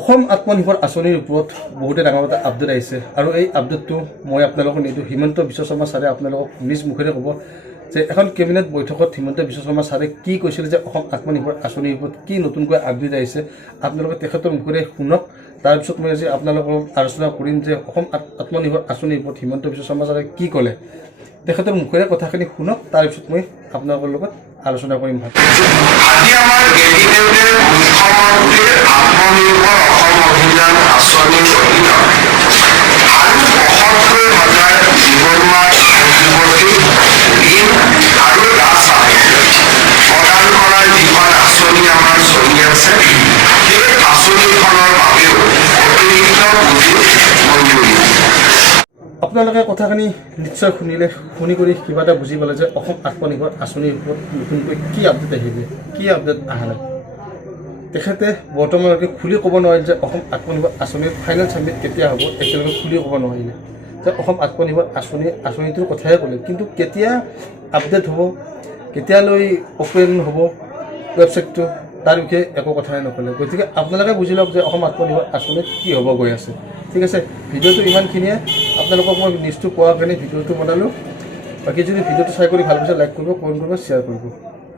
অসম আত্মনিৰ্ভৰ আঁচনিৰ ওপৰত বহুতে ডাঙৰ এটা আপডেট আহিছে আৰু এই আপডেটটো মই আপোনালোকক নিদিওঁ। হিমন্ত বিশ্ব শৰ্মা ছাৰে আপোনালোকক নিজ মুখেৰে ক'ব যে এখন কেবিনেট বৈঠকত হিমন্ত বিশ্ব শৰ্মা ছাৰে কি কৈছিল যে অসম আত্মনিৰ্ভৰ আঁচনিৰ ওপৰত কি নতুনকৈ আপডেট আহিছে আপোনালোকে তেখেতৰ মুখেৰে শুনক। তাৰপিছত মই আজি আপোনালোকক আলোচনা কৰিম যে অসম আত্মনিৰ্ভৰ আঁচনিৰ ওপৰত হিমন্ত বিশ্ব শৰ্মা ছাৰে কি ক'লে, তেখেতৰ মুখেৰে কথাখিনি শুনক। তাৰপিছত মই আপোনালোকৰ লগত আলোচনা কৰিম। আজি আমাৰ কেবিনেটে মুখ্যমন্ত্ৰীৰ আত্মনিৰ্ভৰ অসম অভিযান আঁচনিৰ অধীনত আৰু ৭৫,০০০ নিবনুৱা যুৱতীক ঋণ আৰু ৰাজসাহায্য প্ৰদান কৰাৰ যিখন আঁচনি আমাৰ চলি আছে, সেই আঁচনিখনৰ বাবেও অতিৰিক্ত পুঁজি মঞ্জুৰি। আপোনালোকে কথাখিনি নিশ্চয় শুনিলে, শুনি কৰি কিবা এটা বুজি পালে যে অসম আত্মনিৰ্ভৰ আঁচনিৰ ওপৰত নতুনকৈ কি আপডেট আহিলে, কি আপডেট অহা নাই। তেখেতে বৰ্তমানলৈকে খুলি ক'ব নোৱাৰিলে যে অসম আত্মনিৰ্ভৰ আঁচনিৰ ফাইনেল ছাবমিট কেতিয়া হ'ব, এতিয়ালৈকে খুলি ক'ব নোৱাৰিলে যে অসম আত্মনিৰ্ভৰ আঁচনিটোৰ কথাহে ক'লে, কিন্তু কেতিয়া আপডেট হ'ব, কেতিয়ালৈ অপেন হ'ব ৱেবছাইটটো, তাৰ বিষয়ে একো কথাই নক'লে। গতিকে আপোনালোকে বুজি লওক যে অসম আত্মনিৰ্ভৰ আঁচনিত কি হ'ব গৈ আছে। ঠিক আছে, ভিডিঅ'টো ইমানখিনিয়ে। আপোনালোকক মই নিউজটো কোৱাৰ কাৰণে ভিডিঅ'টো বনালোঁ। বাকী যদি ভিডিঅ'টো চাই কৰি ভাল পাইছে লাইক কৰিব, কমেণ্ট কৰিব, শ্বেয়াৰ কৰিব।